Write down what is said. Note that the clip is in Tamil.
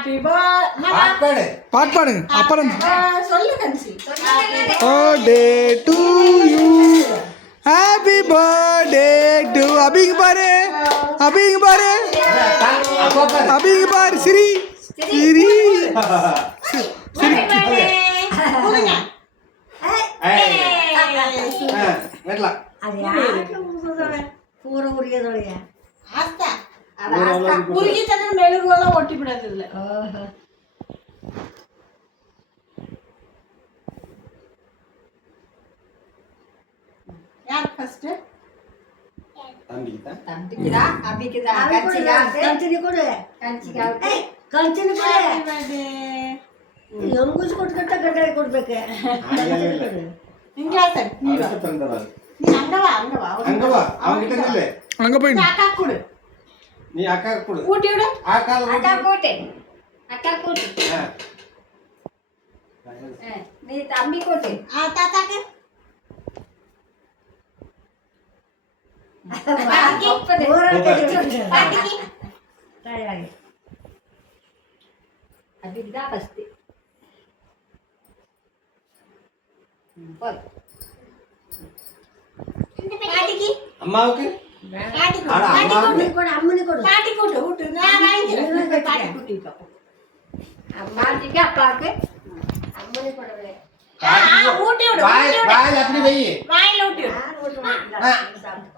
ஹாப்பி பர்த்டே பாட்டு பாடுங்க அப்புறம் சொல்லு கன்சி birthday to you happy birthday to அபிங்க பாரு ஸ்ரீ மெழுகுவெல்லாம் ஒட்டி விடாது இதுல யார் ஃபர்ஸ்ட் தம்பிக்குதா அபிக்குதா கஞ்சி கொடு ಎಂಗೂಸ್ ಕೊಟ್ಕಟ್ಟ ಗಡ್ಡೆ ಕೊಡ್ಬೇಕು அங்க போய் அக்கா கொடு நீ அக்கா கொடு ஊட்டி விடு அக்கா ಕೊಟ್ಟೆ ಅಕ್ಕ ಕೊಟ್ಟು ನೀ ತಮ್ಮಿ ಕೊಟ್ಟೆ தாத்தாக்கு ಅಬಿಗ್ದಾ ಫಸ್ಟ್ அம்மாவுக்கு ಅಮ್ಮನಿ ಕೊಡು பாட்டி கூட்டு ஊட்டு நான் வாங்கிக்கிறேன் பாட்டி கூட்டிட்டு ಅಮ್ಮಾಜಿಗೆ ಅಪ್ಪಕ್ಕೆ ಅಮ್ಮನಿ ಕೊಡவே ஊட்டி விடு வாயில அப்படி வை வாயில ஊட்டி விடு